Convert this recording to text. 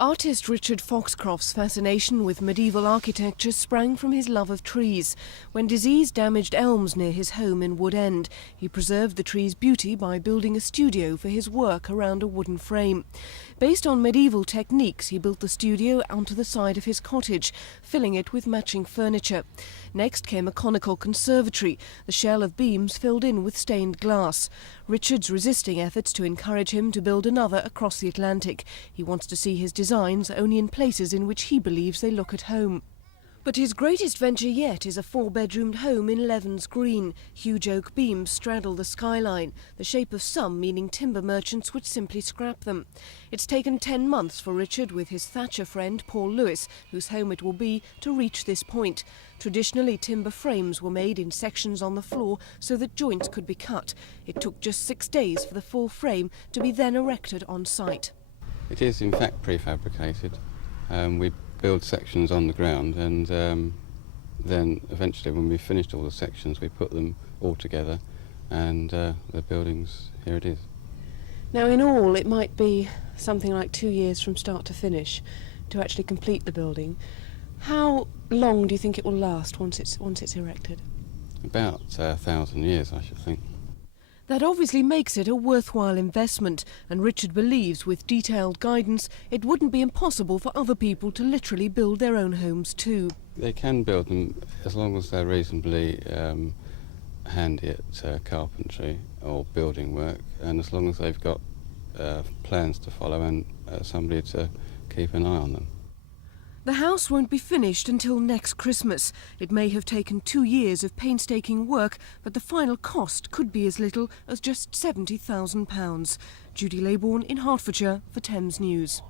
Artist Richard Foxcroft's fascination with medieval architecture sprang from his love of trees. When disease damaged elms near his home in Wood End, he preserved the tree's beauty by building a studio for his work around a wooden frame. Based on medieval techniques, he built the studio onto the side of his cottage, filling it with matching furniture. Next came a conical conservatory, the shell of beams filled in with stained glass. Richard's resisting efforts to encourage him to build another across the Atlantic. He wants to see his designs only in places in which he believes they look at home. But his greatest venture yet is a 4-bedroomed home in LEVENS Green. Huge oak beams straddle the skyline, the shape of some meaning timber merchants would simply scrap them. It's taken 10 months for Richard, with his Thatcher friend Paul Lewis, whose home it will be, to reach this point. Traditionally, timber frames were made in sections on the floor so that joints could be cut. It took just 6 days for the full frame to be then erected on site. It is in fact prefabricated. We build sections on the ground, and then eventually when we've finished all the sections we put them all together, and the building's here it is. Now in all it might be something like 2 years from start to finish to actually complete the building. How long do you think it will last once it's erected? About 1,000 years, I should think. That obviously makes it a worthwhile investment, and Richard believes with detailed guidance it wouldn't be impossible for other people to literally build their own homes too. They can build them as long as they're reasonably handy at carpentry or building work, and as long as they've got plans to follow and somebody to keep an eye on them. The house won't be finished until next Christmas. It may have taken 2 years of painstaking work, but the final cost could be as little as just £70,000. Judy in Hertfordshire for Thames News.